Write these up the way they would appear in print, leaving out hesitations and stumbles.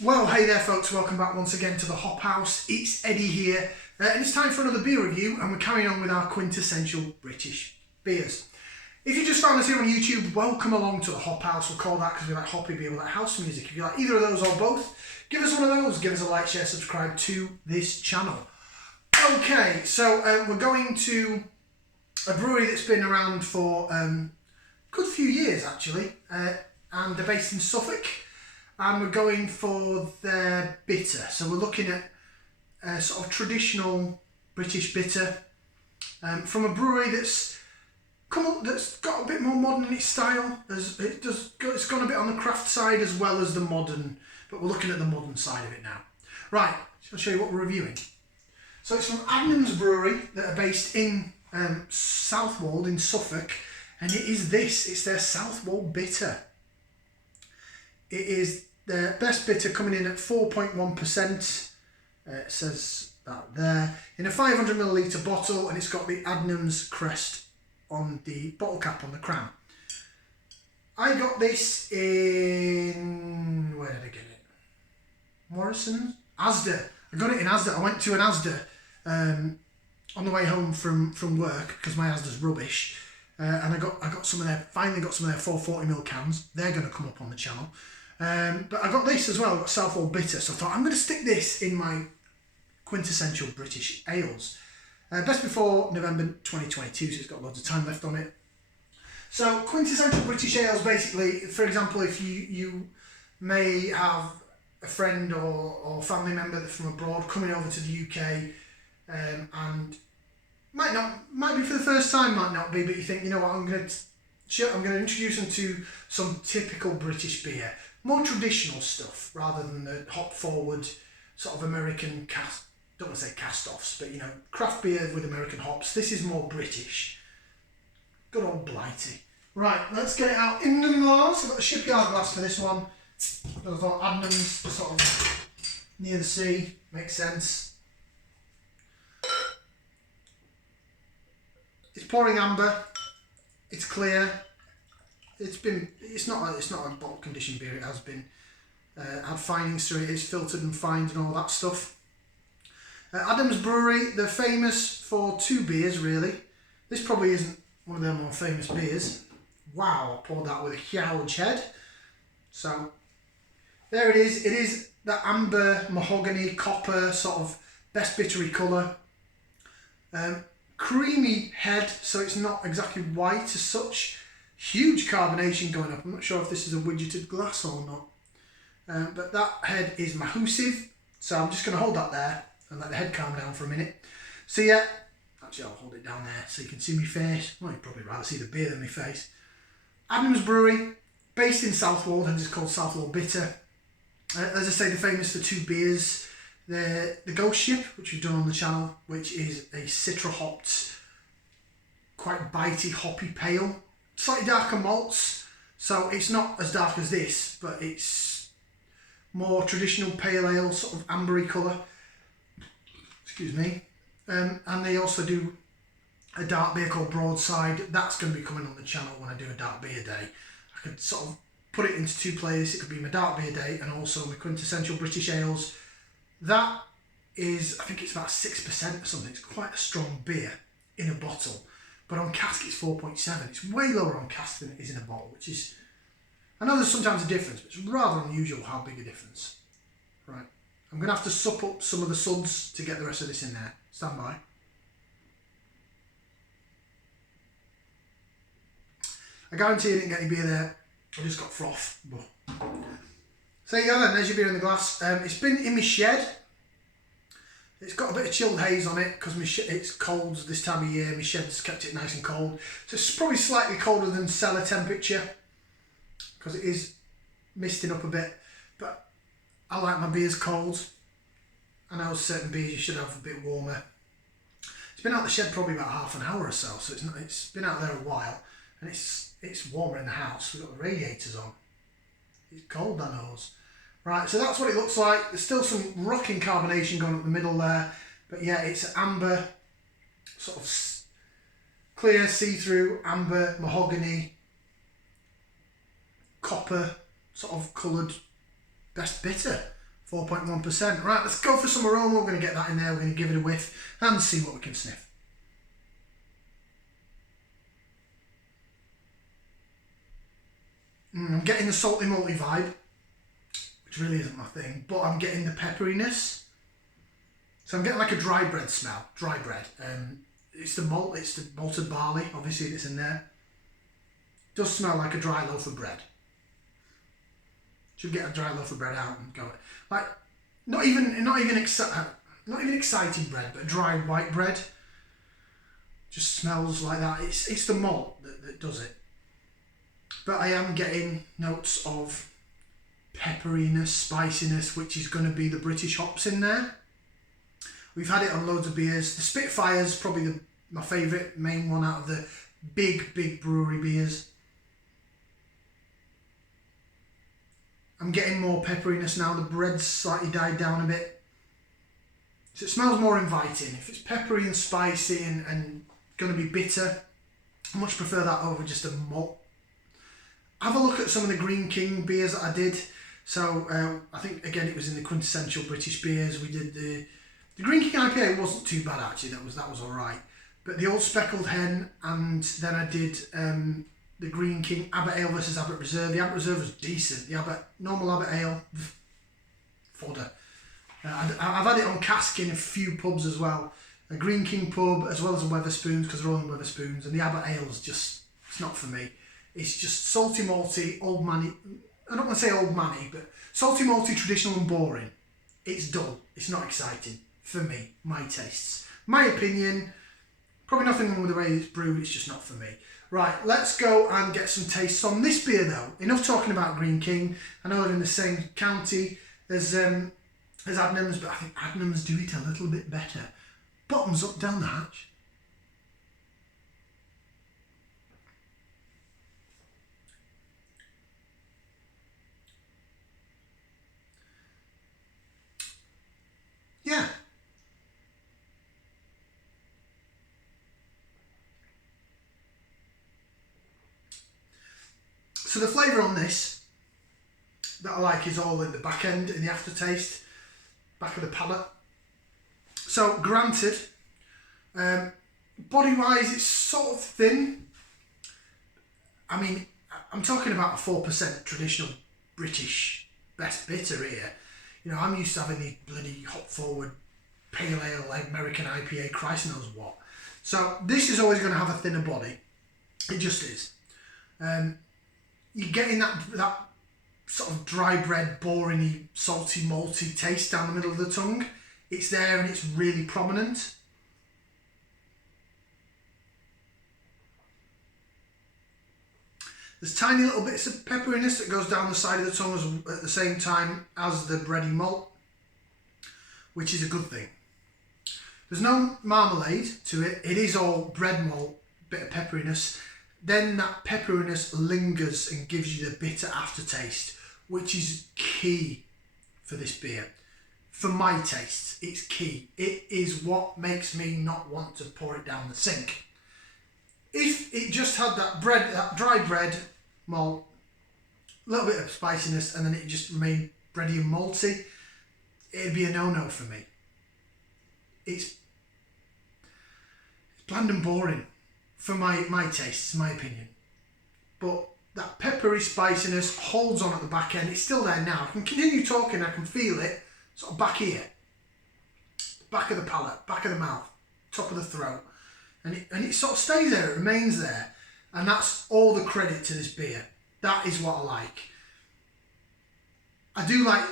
Well, hey there folks, welcome back once again to the Hop House. It's Eddie here, and it's time for another beer review, and we're carrying on with our Quintessential British Beers. If you just found us here on YouTube, welcome along to the Hop House. We'll call that because we like hoppy beer, we like house music. If you like either of those or both, give us one of those, give us a like, share, subscribe to this channel. Okay, so we're going to a brewery that's been around for a good few years actually, and they're based in Suffolk. And we're going for their bitter. So we're looking at a sort of traditional British bitter from a brewery that's got a bit more modern in its style. It's gone a bit on the craft side as well as the modern, but we're looking at the modern side of it now. Right, I'll show you what we're reviewing. So it's from Adnam's Brewery that are based in Southwold in Suffolk, and it's their Southwold Bitter. It is the best bitter, coming in at 4.1%. It says that there. In a 500ml bottle, and it's got the Adnam's crest on the bottle cap on the crown. I got this in... where did I get it? Morrison's? Asda. I got it in Asda. I went to an Asda on the way home from work because my Asda's rubbish. And I got some of their, finally got some of their 440ml cans. They're going to come up on the channel. But I got this as well, I got Southwold Bitter, so I thought I'm going to stick this in my Quintessential British Ales. Best before November 2022, so it's got loads of time left on it. So Quintessential British Ales, basically, for example, if you may have a friend or family member from abroad coming over to the UK, and might be for the first time, might not be, but you think, you know what, I'm going to introduce them to some typical British beer. More traditional stuff rather than the hop forward sort of American don't want to say cast-offs, but you know, craft beer with American hops. This is more British. Good old Blighty. Right, let's get it out in the glass. I've got the shipyard glass for this one. I thought Adnam's sort of near the sea, makes sense. It's pouring amber. It's clear. It's not a bottle conditioned beer. It has been had finings through it. It's filtered and fined and all that stuff. Adnam's Brewery, they're famous for two beers really. This probably isn't one of their more famous beers. Wow, I poured that with a huge head. So there it is. It is that amber, mahogany, copper sort of best bittery colour. Creamy head, so it's not exactly white as such. Huge carbonation going up. I'm not sure if this is a widgeted glass or not. But that head is mahusive. So I'm just going to hold that there and let the head calm down for a minute. So yeah, actually I'll hold it down there so you can see my face. Well, you'd probably rather see the beer than my face. Adnam's Brewery, based in Southwold, and it's called Southwold Bitter. As I say, they're famous for two beers. The Ghost Ship, which we've done on the channel, which is a citra hopped, quite bitey, hoppy pale. Slightly darker malts, so it's not as dark as this, but it's more traditional pale ale, sort of ambery colour. Excuse me. And they also do a dark beer called Broadside. That's going to be coming on the channel when I do a dark beer day. I could sort of put it into two players. It could be my dark beer day and also my Quintessential British Ales. That is, I think it's about 6% or something. It's quite a strong beer in a bottle. But on cask it's 4.7. It's way lower on cask than it is in a bottle, which is... I know there's sometimes a difference, but it's rather unusual how big a difference. Right, I'm going to have to sup up some of the suds to get the rest of this in there. Stand by. I guarantee I didn't get any beer there. I just got froth. So there you go then, there's your beer in the glass. It's been in my shed. It's got a bit of chilled haze on it because it's cold this time of year. My shed's kept it nice and cold. So it's probably slightly colder than cellar temperature because it is misting up a bit. But I like my beers cold. I know certain beers you should have a bit warmer. It's been out the shed probably about half an hour or so. So it's been out there a while. And it's warmer in the house. We've got the radiators on. It's cold, that knows. Right, so that's what it looks like. There's still some rocking carbonation going up the middle there. But yeah, it's amber, sort of clear, see-through, amber, mahogany, copper, sort of coloured best bitter. 4.1%. Right, let's go for some aroma. We're going to get that in there. We're going to give it a whiff and see what we can sniff. I'm getting the salty malty vibe, which really isn't my thing, but I'm getting the pepperiness. So I'm getting like a dry bread smell, dry bread. It's the malt, it's the malted barley, obviously that's in there. It does smell like a dry loaf of bread. Should get a dry loaf of bread out and go like not even exciting bread, but dry white bread. Just smells like that. It's the malt that does it. But I am getting notes of pepperiness, spiciness, which is going to be the British hops in there. We've had it on loads of beers. The Spitfire's probably my favourite main one out of the big brewery beers. I'm getting more pepperiness now. The bread's slightly died down a bit. So it smells more inviting. If it's peppery and spicy and going to be bitter, I much prefer that over just a malt. Have a look at some of the Green King beers that I did. So I think again it was in the Quintessential British Beers. We did the Green King IPA wasn't too bad actually. That was all right. But the Old Speckled Hen, and then I did the Green King Abbot Ale versus Abbot Reserve. The Abbot Reserve was decent. The normal Abbot Ale, fodder. I've had it on cask in a few pubs as well. A Green King pub as well as a Wetherspoons, because they're all in Wetherspoons. And the Abbot Ale's just, it's not for me. It's just salty malty, old manny. I don't want to say old manny, but salty malty, traditional and boring. It's dull. It's not exciting for me, my tastes. My opinion, probably nothing wrong with the way it's brewed, it's just not for me. Right, let's go and get some tastes on this beer though. Enough talking about Green King. I know they're in the same county as Adnam's, but I think Adnam's do it a little bit better. Bottoms up, down the hatch. Yeah. So the flavour on this that I like is all in the back end, in the aftertaste, back of the palate. So granted, body-wise it's sort of thin. I mean, I'm talking about a 4% traditional British best bitter here. You know, I'm used to having the bloody hop-forward pale ale, American IPA, Christ knows what. So this is always going to have a thinner body. It just is. You're getting that sort of dry bread, boring, salty, malty taste down the middle of the tongue. It's there and it's really prominent. There's tiny little bits of pepperiness that goes down the side of the tongue at the same time as the bready malt, which is a good thing. There's no marmalade to it. It is all bread malt, bit of pepperiness. Then that pepperiness lingers and gives you the bitter aftertaste, which is key for this beer. For my taste, it's key. It is what makes me not want to pour it down the sink. If it just had that bread, that dry bread malt, a little bit of spiciness, and then it just remained bready and malty, it'd be a no-no for me. It's bland and boring for my tastes, my opinion. But that peppery spiciness holds on at the back end. It's still there now. I can continue talking, I can feel it sort of back here. Back of the palate, back of the mouth, top of the throat. And it sort of stays there, it remains there. And that's all the credit to this beer. That is what I like. I do like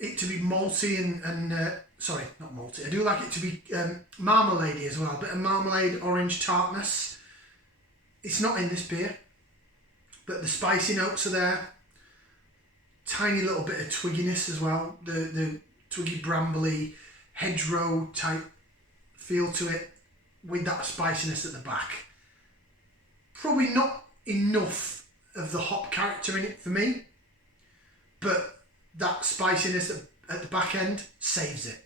it to be malty and sorry, not malty. I do like it to be marmalade-y as well. A bit of marmalade, orange tartness. It's not in this beer, but the spicy notes are there. Tiny little bit of twigginess as well. The twiggy, brambly, hedgerow type feel to it with that spiciness at the back. Probably not enough of the hop character in it for me, but that spiciness at the back end saves it.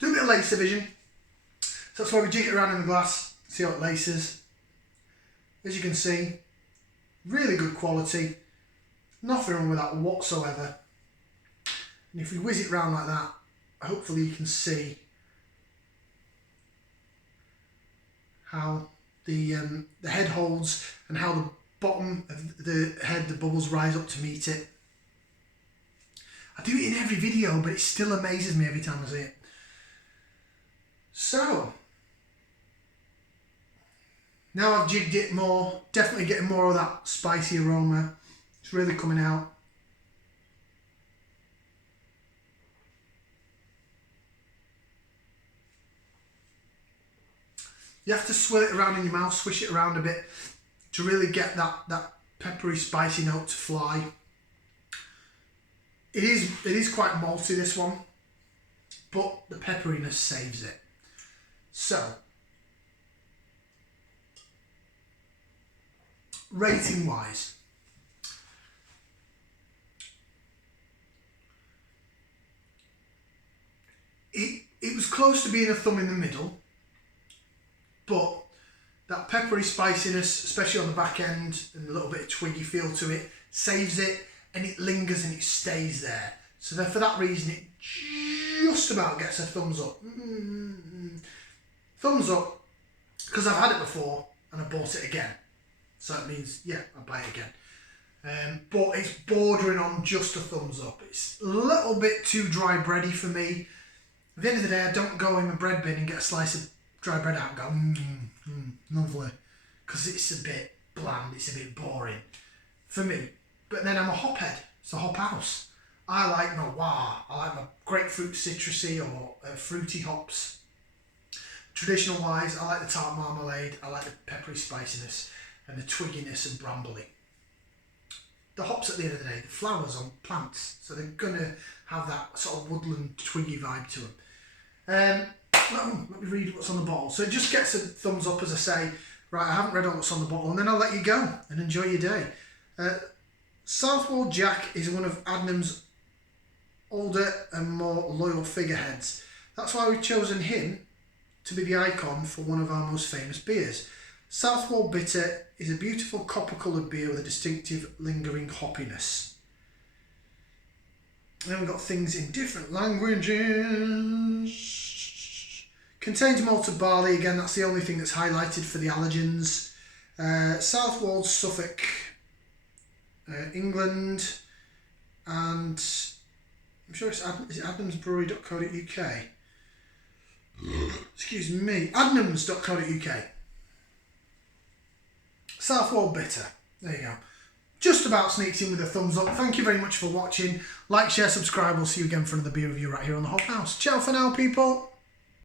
Do a bit of lace division. So that's why we jig it around in the glass, see how it laces. as you can see, really good quality. Nothing wrong with that whatsoever. And if we whiz it round like that, hopefully you can see how the head holds and how the bottom of the head, the bubbles rise up to meet it. I do it in every video, but it still amazes me every time I see it. So, now I've jigged it more, definitely getting more of that spicy aroma. It's really coming out. You have to swirl it around in your mouth, swish it around a bit to really get that peppery, spicy note to fly. It is quite malty, this one, but the pepperiness saves it. So, rating wise, it was close to being a thumb in the middle, but that peppery spiciness, especially on the back end, and a little bit of twiggy feel to it, saves it, and it lingers and it stays there. So then for that reason, it just about gets a thumbs up. Thumbs up, because I've had it before and I bought it again. So that means, yeah, I'll buy it again. But it's bordering on just a thumbs up. It's a little bit too dry bready for me. At the end of the day, I don't go in my bread bin and get a slice of dry bread out and go, lovely. Because it's a bit bland, it's a bit boring for me. But then I'm a hophead, it's a hop house. I like my I like my grapefruit citrusy or fruity hops. Traditional wise, I like the tart marmalade, I like the peppery spiciness and the twigginess and brambly. The hops at the end of the day, the flowers on plants, so they're going to have that sort of woodland twiggy vibe to them. Let me read what's on the bottle. So it just gets a thumbs up, as I say. Right, I haven't read all what's on the bottle, and then I'll let you go and enjoy your day. Southwold Jack is one of Adnam's older and more loyal figureheads. That's why we've chosen him to be the icon for one of our most famous beers. Southwold Bitter is a beautiful copper-coloured beer with a distinctive lingering hoppiness. Then we've got things in different languages. Contains malted barley, again that's the only thing that's highlighted for the allergens. Southwold, Suffolk, England, and I'm sure is it adnamsbrewery.co.uk? Excuse me, adnams.co.uk. Southwold Bitter, there you go. Just about sneaks in with a thumbs up. Thank you very much for watching. Like, share, subscribe. We'll see you again for another beer review right here on the Hop House. Ciao for now, people.